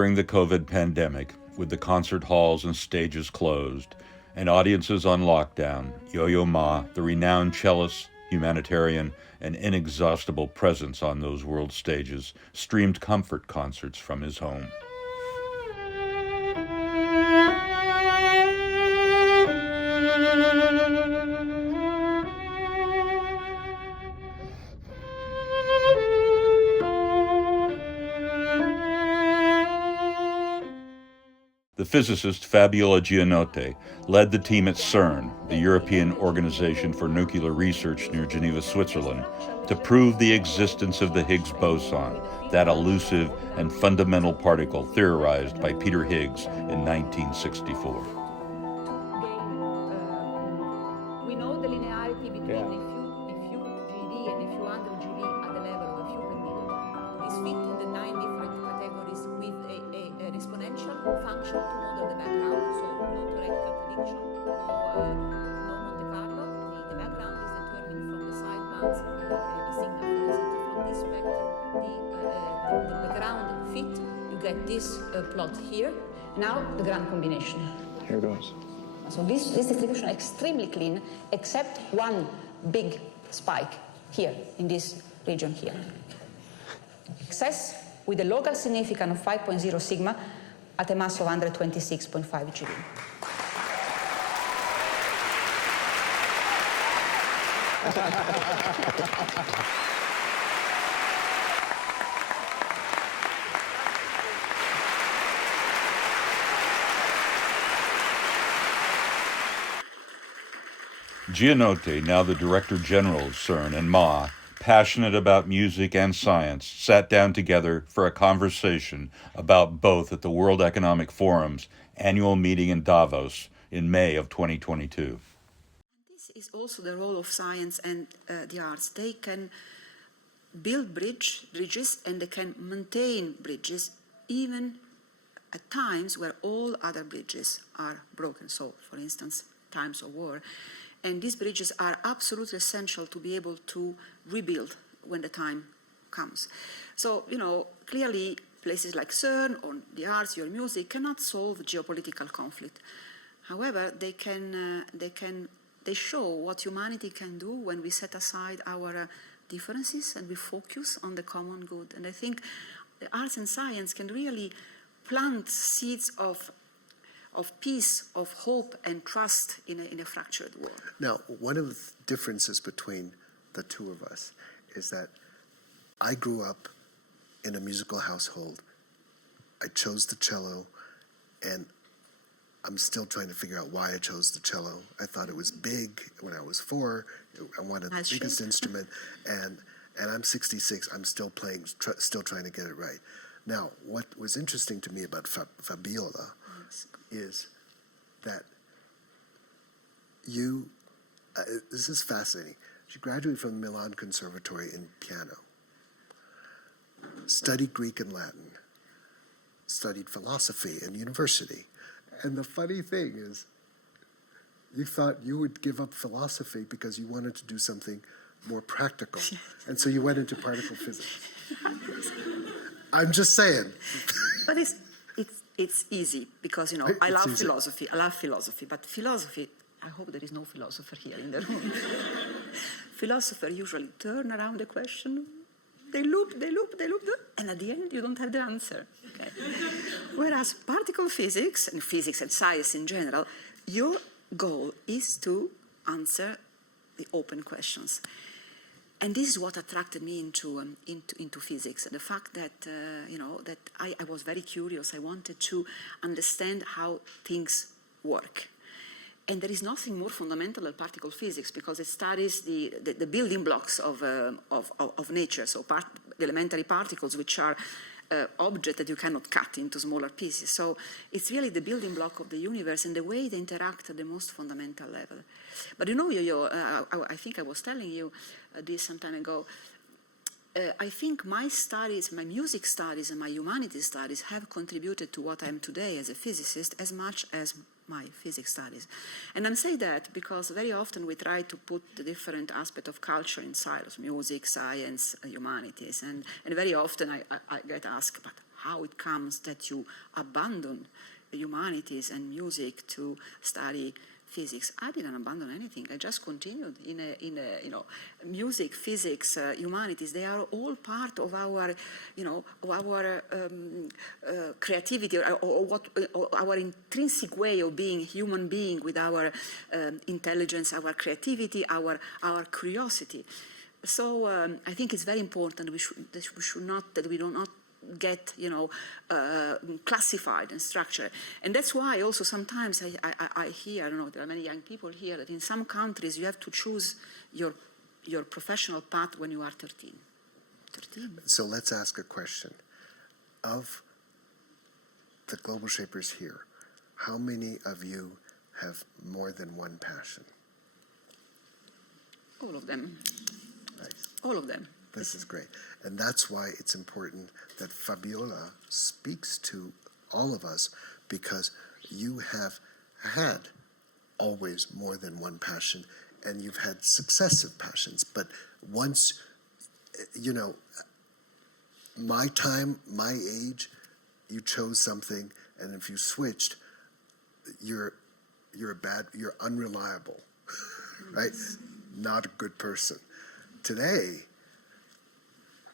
During the COVID pandemic, with the concert halls and stages closed, and audiences on lockdown, Yo-Yo Ma, the renowned cellist, humanitarian, and inexhaustible presence on those world stages, streamed comfort concerts from his home. The physicist Fabiola Gianotti led the team at CERN, the European Organization for Nuclear Research near Geneva, Switzerland, to prove the existence of the Higgs boson, that elusive and fundamental particle theorized by Peter Higgs in 1964. We know the linearity between a few GeV and a few hundred GeV at the level of a few per million. This fit in the 9 different categories with an exponential function to model the background, so no theoretical prediction, no Monte Carlo. The background is determined from the sidebands, the signal, for example, from this spectrum, the ground fit. You get this plot here. Now the grand combination. Here goes. So this distribution is extremely clean, except one big spike here, in this region here. Excess with a local significance of 5.0 sigma at a mass of 126.5 GeV. Gianotti, now the Director General of CERN, and Ma, passionate about music and science, sat down together for a conversation about both at the World Economic Forum's annual meeting in Davos in May of 2022. This is also the role of science and the arts. They can build bridges and they can maintain bridges even at times where all other bridges are broken. So, for instance, times of war. And these bridges are absolutely essential to be able to rebuild when the time comes. So, clearly places like CERN or the arts, your music, cannot solve geopolitical conflict. However, they show what humanity can do when we set aside our differences and we focus on the common good. And I think the arts and science can really plant seeds of peace, of hope and trust in a fractured world. Now, one of the differences between the two of us is that I grew up in a musical household. I chose the cello, and I'm still trying to figure out why I chose the cello. I thought it was big when I was 4. I wanted the biggest instrument, and I'm 66. I'm still playing, still trying to get it right. Now, what was interesting to me about Fabiola is that this is fascinating. She graduated from the Milan Conservatory in piano, studied Greek and Latin, studied philosophy in university. And the funny thing is, you thought you would give up philosophy because you wanted to do something more practical. And so you went into particle physics. I'm just saying. But it's easy because, I love philosophy. I love philosophy. But philosophy, I hope there is no philosopher here in the room. Philosophers usually turn around the question. They loop, and at the end you don't have the answer. Okay? Whereas particle physics and science in general, your goal is to answer the open questions. And this is what attracted me into physics. The fact that that I was very curious. I wanted to understand how things work. And there is nothing more fundamental than particle physics because it studies the building blocks of nature. So elementary particles, which are objects that you cannot cut into smaller pieces. So it's really the building block of the universe and the way they interact at the most fundamental level. But I think I was telling you this some time ago, I think my studies, my music studies and my humanities studies have contributed to what I am today as a physicist as much as my physics studies. And I'm saying that because very often we try to put the different aspect of culture in silos, music, science, humanities, and very often I get asked, but how it comes that you abandon the humanities and music to study physics. I didn't abandon anything. I just continued in a music, physics, humanities. They are all part of our, of our creativity or our intrinsic way of being human being with our intelligence, our creativity, our curiosity. So I think it's very important that we do not get classified and structured, and that's why also sometimes I hear, I don't know, there are many young people here that in some countries you have to choose your professional path when you are 13. So let's ask a question. Of the global shapers here, how many of you have more than one passion? All of them. Nice. All of them. This is great. And that's why it's important that Fabiola speaks to all of us, because you have had always more than one passion, and you've had successive passions. But once, my time, my age, you chose something, and if you switched, you're unreliable, right? Not a good person. Today,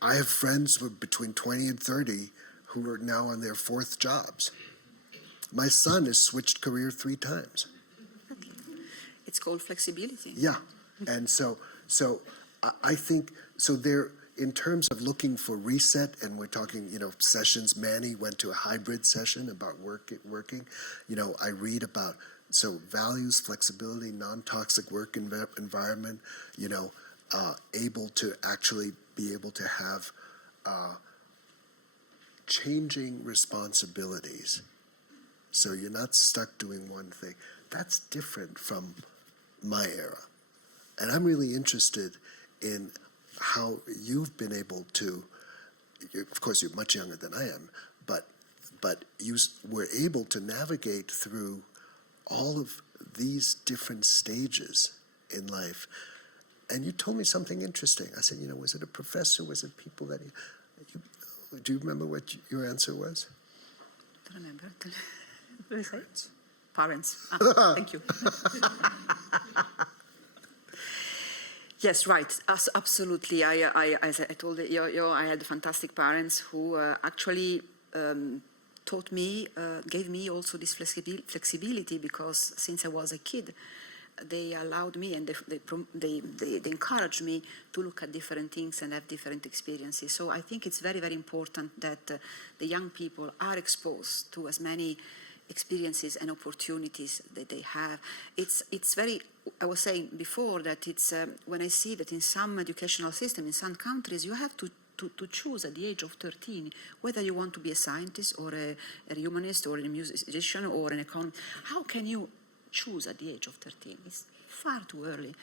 I have friends between 20 and 30 who are now on their 4th jobs. My son has switched career 3 times. It's called flexibility. Yeah, and so I think, so there, in terms of looking for reset, and we're talking, sessions, Manny went to a hybrid session about working. I read about, values, flexibility, non-toxic work environment, able to actually be able to have changing responsibilities. So you're not stuck doing one thing. That's different from my era. And I'm really interested in how you've been able to, of course you're much younger than I am, but you were able to navigate through all of these different stages in life. And you told me something interesting. I said, was it a professor? Was it people that do you remember what your answer was? I don't remember. What did I say? Parents. Thank you. Yes, right. Absolutely. As I told you, I had fantastic parents who actually taught me, gave me also this flexibility, because since I was a kid, they allowed me and they encouraged me to look at different things and have different experiences. So I think it's very, very important that the young people are exposed to as many experiences and opportunities that they have. It's very, I was saying before that it's, when I see that in some educational system, in some countries, you have to choose at the age of 13 whether you want to be a scientist or a humanist or a musician or an economist. How can you choose at the age of 13? It's far too early.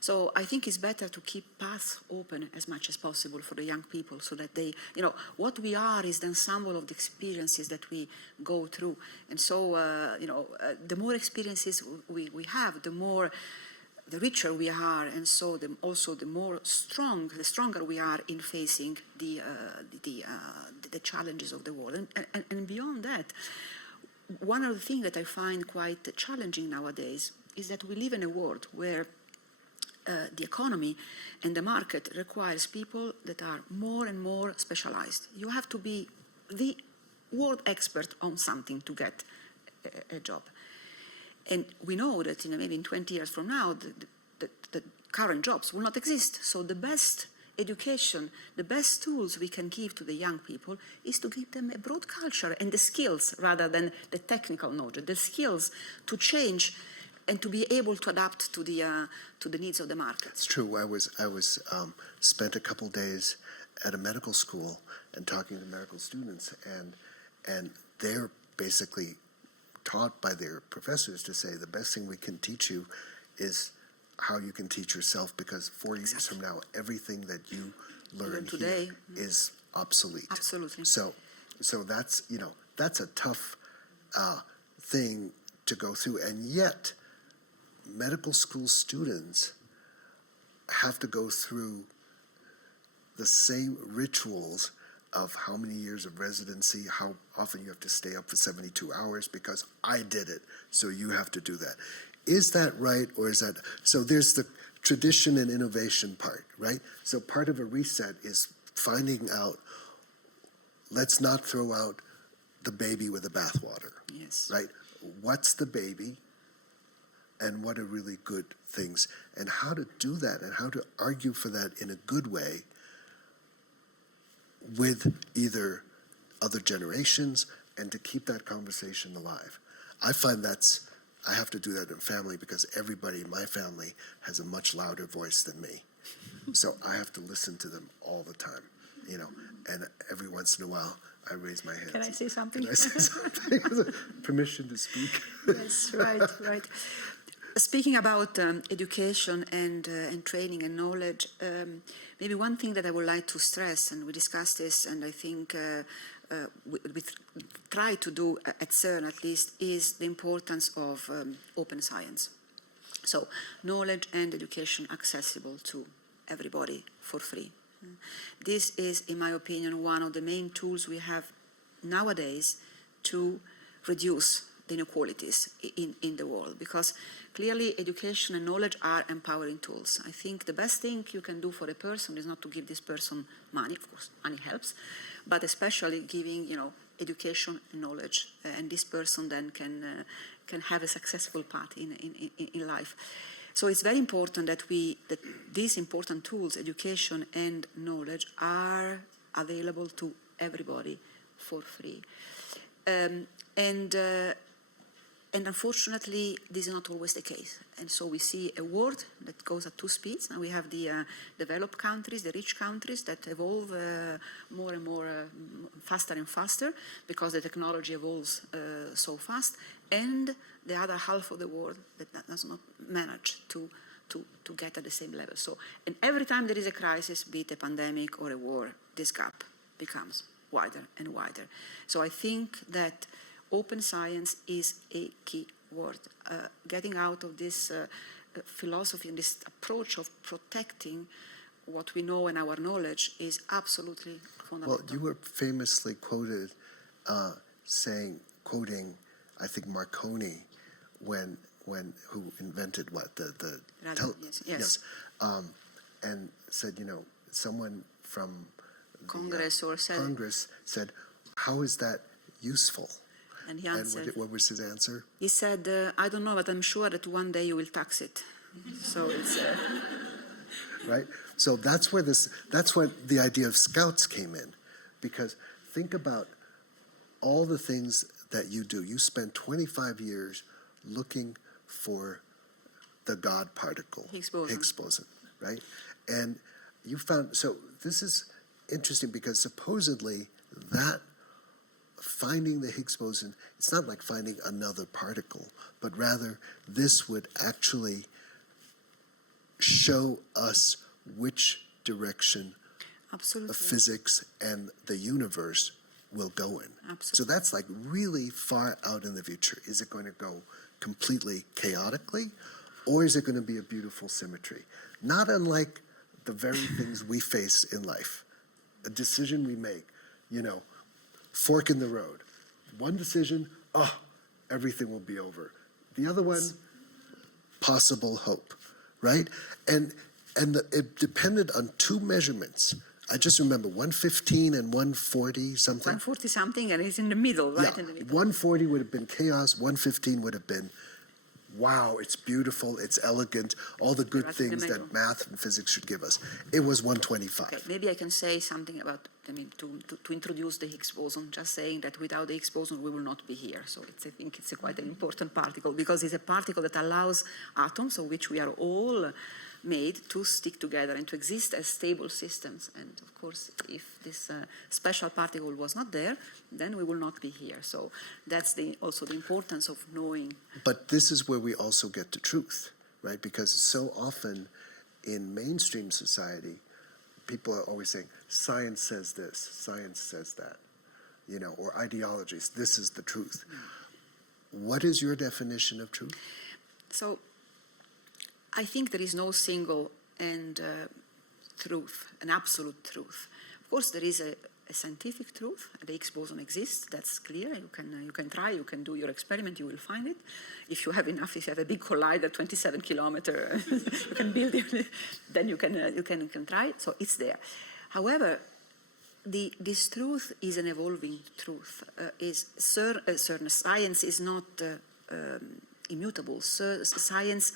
So I think it's better to keep paths open as much as possible for the young people, so that they, what we are is the ensemble of the experiences that we go through. And so, the more experiences we have, the richer we are, and so also the stronger we are in facing the challenges of the world. And beyond that, one of the things that I find quite challenging nowadays is that we live in a world where the economy and the market requires people that are more and more specialized. You have to be the world expert on something to get a job. And we know that maybe in 20 years from now, the current jobs will not exist. So the best education, the best tools we can give to the young people is to give them a broad culture and the skills rather than the technical knowledge, the skills to change and to be able to adapt to the needs of the market. It's true. I was spent a couple days at a medical school and talking to medical students, and they're basically taught by their professors to say the best thing we can teach you is how you can teach yourself, because 4 years from now, everything that you learn today here is obsolete. Absolutely. So that's that's a tough thing to go through, and yet medical school students have to go through the same rituals of how many years of residency, how often you have to stay up for 72 hours because I did it, so you have to do that. Is that right, or is that, so there's the tradition and innovation part, right? So part of a reset is finding out, let's not throw out the baby with the bathwater, Yes. right? What's the baby and what are really good things, and how to do that and how to argue for that in a good way with either other generations and to keep that conversation alive. I find I have to do that in family because everybody in my family has a much louder voice than me. So I have to listen to them all the time, and every once in a while I raise my hand. Can I say something? Can I say something? Permission to speak. Yes, right. Speaking about education and training and knowledge, maybe one thing that I would like to stress, and we discussed this, and I think we try to do at CERN at least, is the importance of open science. So knowledge and education accessible to everybody for free. This is, in my opinion, one of the main tools we have nowadays to reduce the inequalities in the world, because clearly education and knowledge are empowering tools. I think the best thing you can do for a person is not to give this person money. Of course, money helps, but especially giving, education and knowledge, and this person then can have a successful path in life. So it's very important that these important tools, education and knowledge, are available to everybody for free. And unfortunately, this is not always the case. And so we see a world that goes at two speeds. Now we have the developed countries, the rich countries that evolve more and more, faster and faster, because the technology evolves so fast. And the other half of the world that does not manage to get at the same level. So, and every time there is a crisis, be it a pandemic or a war, this gap becomes wider and wider. So I think that open science is a key word. Getting out of this philosophy and this approach of protecting what we know and our knowledge is absolutely fundamental. Well, you were famously quoted quoting, I think, Marconi, who invented what yes, and said, someone from Congress Congress said, "How is that useful?" And he answered, and what was his answer? He said, "I don't know, but I'm sure that one day you will tax it." So it's right. So that's where the idea of scouts came in, because think about all the things that you do. You spent 25 years looking for the God particle, Higgs boson, right? And you found, so this is interesting because supposedly that finding the Higgs boson, it's not like finding another particle, but rather this would actually show us which direction absolutely. of physics and the universe will go in. Absolutely. So that's like really far out in the future. Is it going to go completely chaotically, or is it going to be a beautiful symmetry? Not unlike the very things we face in life. A decision we make, fork in the road. One decision, everything will be over. The other one, possible hope, right? And it depended on two measurements. I just remember 115 and 140 something. 140 something, and it's in the middle, right in the middle. 140 would have been chaos. 115 would have been, wow, it's beautiful, it's elegant, all the good things that math and physics should give us. It was 125. Okay, maybe I can say something about, to introduce the Higgs boson, just saying that without the Higgs boson we will not be here. So I think it's quite an important particle, because it's a particle that allows atoms, of which we are all made, to stick together and to exist as stable systems. And of course, if this special particle was not there, then we will not be here. So that's also the importance of knowing. But this is where we also get to truth, right? Because so often in mainstream society, people are always saying, science says this, science says that, or ideologies, this is the truth. What is your definition of truth? So I think there is no single truth, an absolute truth. Of course, there is a scientific truth. The Higgs boson exists, that's clear. You can try, you can do your experiment, you will find it. If you have enough, if you have a big collider, 27 kilometer, you can build it, then you can try it, so it's there. However, this truth is an evolving truth. Certain science is not immutable. Science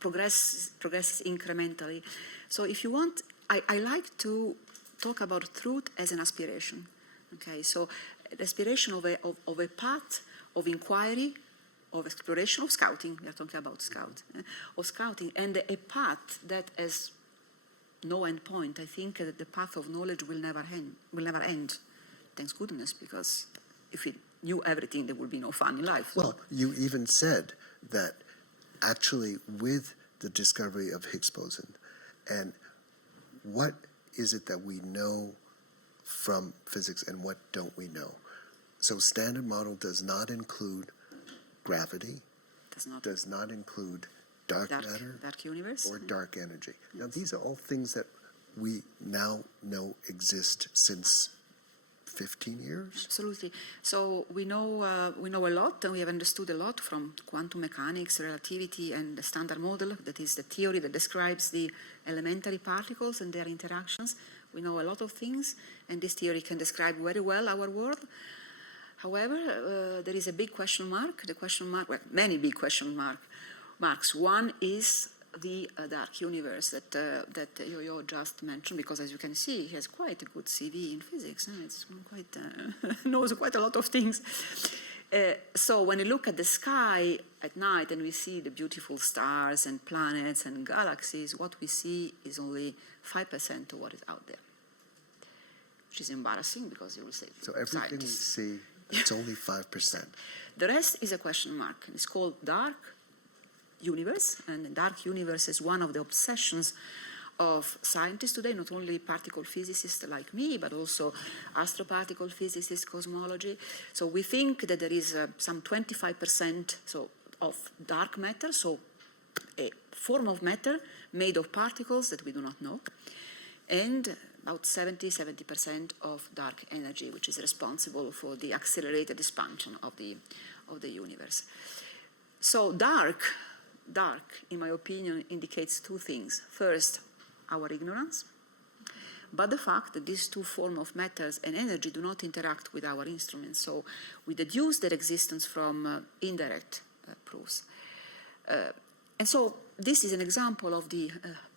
progresses incrementally. So if you want, I like to talk about truth as an aspiration. Okay, so the aspiration of a path of inquiry, of exploration, of scouting. We are talking about of scouting, and a path that has no end point. I think that the path of knowledge will never end. Thanks goodness, because if we knew everything, there would be no fun in life. Well, you even said that actually with the discovery of Higgs boson, and what is it that we know from physics and what don't we know? So standard model does not include gravity, does not include dark matter, dark universe, or dark energy. Yes. Now, these are all things that we now know exist since 15 years? Absolutely. So we know a lot, and we have understood a lot from quantum mechanics, relativity, and the standard model, that is the theory that describes the elementary particles and their interactions. We know a lot of things, and this theory can describe very well our world. However, there is a big question mark, well, many big question marks. One is the dark universe that Yo-Yo just mentioned, because as you can see, he has quite a good CV in physics. It's quite knows quite a lot of things. So when you look at the sky at night and we see the beautiful stars and planets and galaxies, what we see is only 5% of what is out there, which is embarrassing, because you will say, so everything we see, it's only 5%. The rest is a question mark. It's called dark universe, and the dark universe is one of the obsessions of scientists today, not only particle physicists like me, but also astroparticle physicists, cosmology. So we think that there is some 25% of dark matter, so a form of matter made of particles that we do not know, and about 70% of dark energy, which is responsible for the accelerated expansion of the universe. So dark, in my opinion, indicates two things. First, our ignorance, but the fact that these two forms of matters and energy do not interact with our instruments. So we deduce their existence from indirect proofs. And so this is an example of the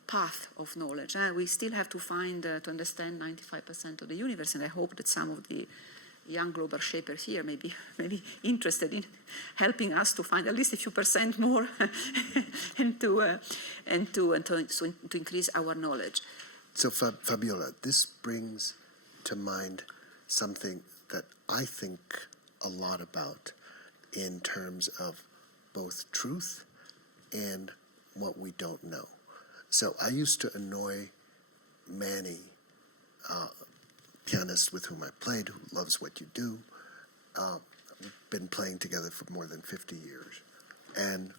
path of knowledge. We still have to find, to understand 95% of the universe, and I hope that some of the young global shapers here may be interested in helping us to find at least a few percent more and to increase our knowledge. So Fabiola, this brings to mind something that I think a lot about in terms of both truth and what we don't know. So I used to annoy Manny, pianist with whom I played, who loves what you do. We've been playing together for more than 50 years. And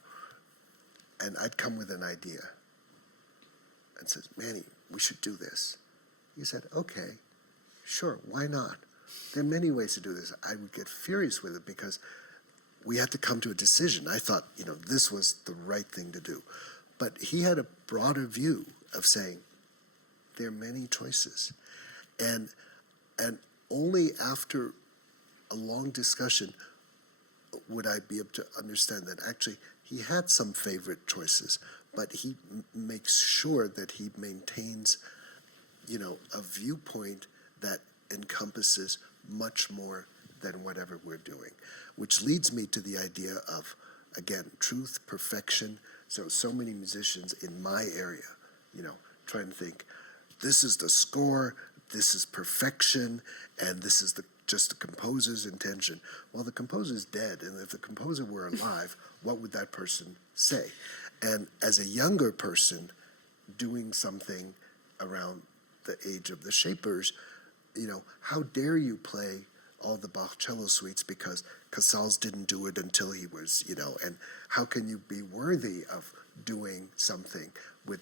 I'd come with an idea and says, Manny, we should do this. He said, okay, sure, why not? There are many ways to do this. I would get furious with it because we had to come to a decision. I thought, this was the right thing to do. But he had a broader view of saying, there are many choices. And only after a long discussion would I be able to understand that actually he had some favorite choices, but he makes sure that he maintains, a viewpoint that encompasses much more than whatever we're doing, which leads me to the idea of, again, truth, perfection. So many musicians in my area, try and think, this is the score, this is perfection, and this is just the composer's intention. Well, the composer's dead, and if the composer were alive, what would that person say? And as a younger person doing something around the age of the Shapers, how dare you play all the Bach cello suites because Casals didn't do it until he was, and how can you be worthy of doing something with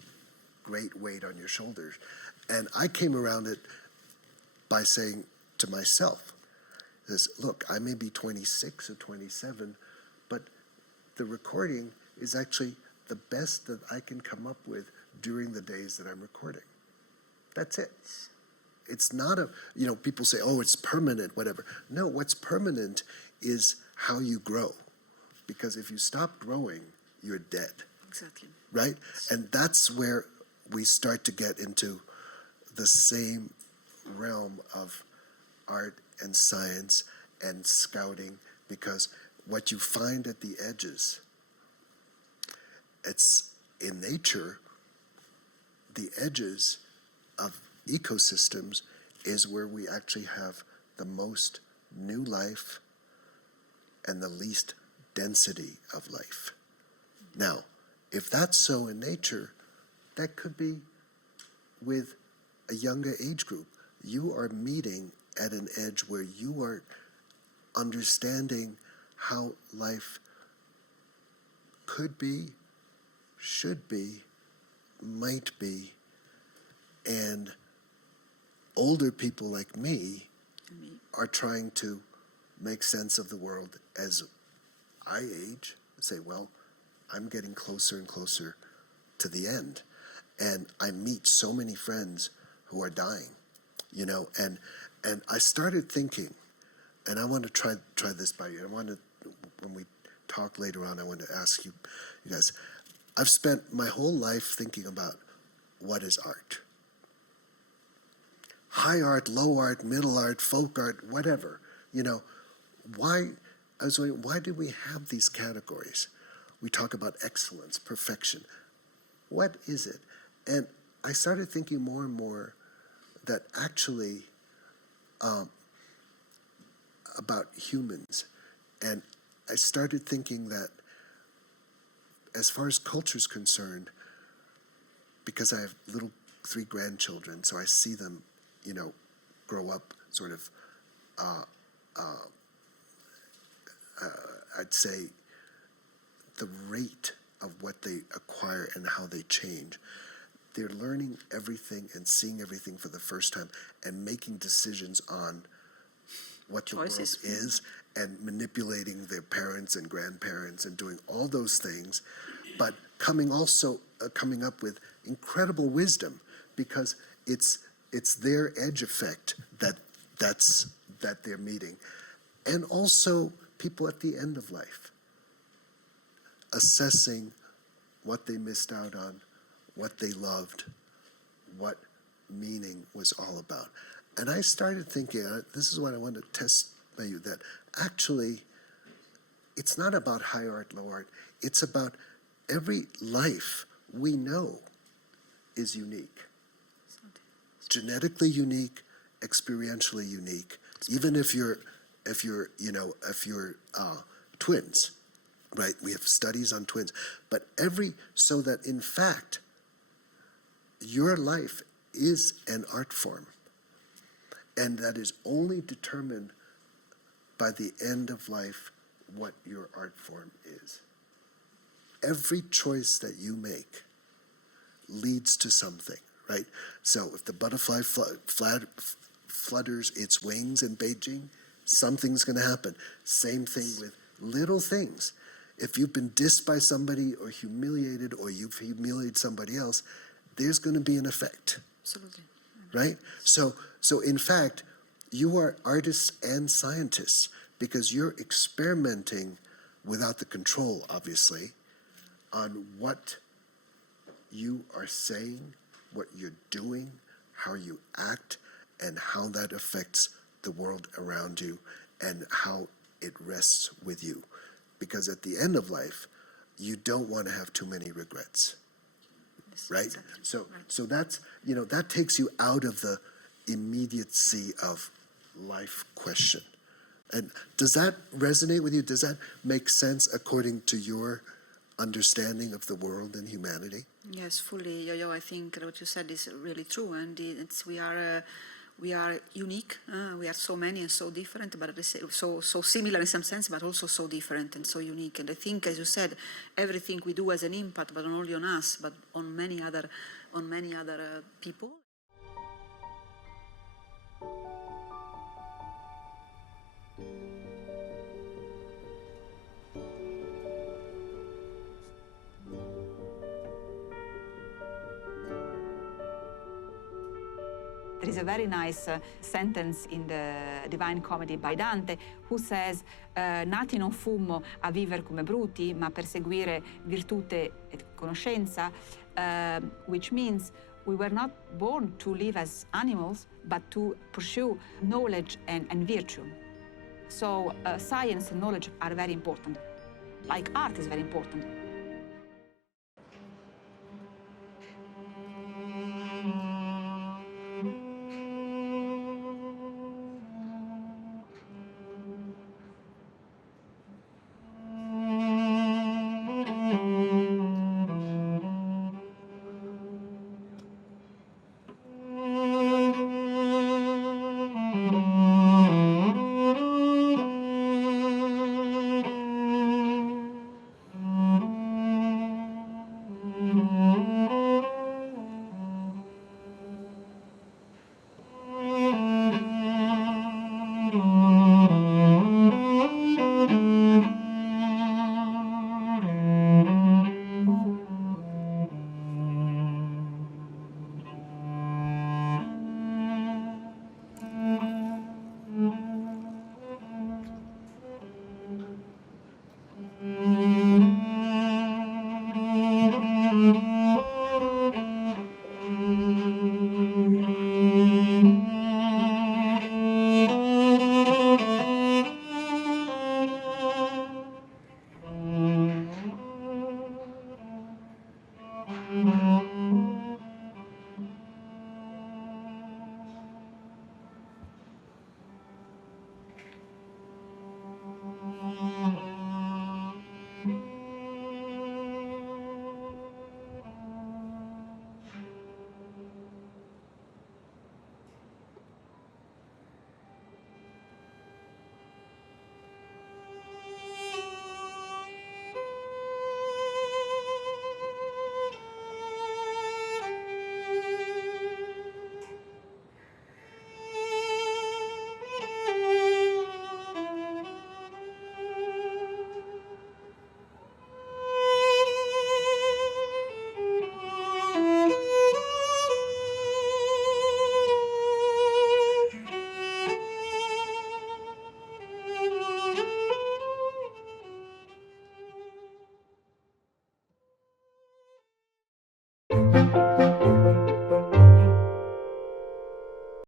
great weight on your shoulders? And I came around it by saying to myself, is, look, I may be 26 or 27, but the recording is actually the best that I can come up with during the days that I'm recording. That's it. It's not a, people say, oh, it's permanent, whatever. No, what's permanent is how you grow. Because if you stop growing, you're dead. Exactly. Right? And that's where we start to get into the same realm of art and science and scouting, because what you find at the edges, it's in nature, the edges of ecosystems is where we actually have the most new life and the least density of life. Now, if that's so in nature, that could be with a younger age group. You are meeting at an edge where you are understanding how life could be, should be, might be, and older people like me are trying to make sense of the world as I age, say, well, I'm getting closer and closer to the end. And I meet so many friends who are dying, and I started thinking, and I want to try this by you. I want to, when we talk later on, I want to ask you guys, I've spent my whole life thinking about what is art. High art, low art, middle art, folk art, whatever. Why, I was wondering, why do we have these categories? We talk about excellence, perfection. What is it? And I started thinking more and more that actually about humans. And I started thinking that as far as culture is concerned, because I have 3 grandchildren, so I see them, grow up sort of, I'd say the rate of what they acquire and how they change. They're learning everything and seeing everything for the first time and making decisions on what the world is and manipulating their parents and grandparents and doing all those things, but coming up with incredible wisdom, because it's their edge effect that they're meeting. And also people at the end of life, assessing what they missed out on, what they loved, what meaning was all about. And I started thinking, this is what I want to test by you, that actually it's not about high art, low art. It's about every life we know is unique. Genetically unique, experientially unique. Even if you're twins, right? We have studies on twins, but so that in fact, your life is an art form, and that is only determined by the end of life what your art form is. Every choice that you make leads to something, right? So if the butterfly flutters its wings in Beijing, something's going to happen. Same thing with little things. If you've been dissed by somebody or humiliated, or you've humiliated somebody else, there's going to be an effect. Absolutely. Right? So in fact, you are artists and scientists, because you're experimenting without the control, obviously, on what you are saying, what you're doing, how you act, and how that affects the world around you, and how it rests with you. Because at the end of life, you don't want to have too many regrets. Right? Exactly. So that's, that takes you out of the immediacy of life question. And does that resonate with you? Does that make sense according to your understanding of the world and humanity? Yes, fully, Yo-Yo. I think what you said is really true, and we are unique. We are so many and so different, but so similar in some sense, but also so different and so unique. And I think, as you said, everything we do has an impact, but not only on us, but on many other people. There is a very nice sentence in the Divine Comedy by Dante who says, nati non fummo a vivere come bruti, ma per seguire virtute e conoscenza, which means we were not born to live as animals, but to pursue knowledge and virtue. So science and knowledge are very important. Like art is very important.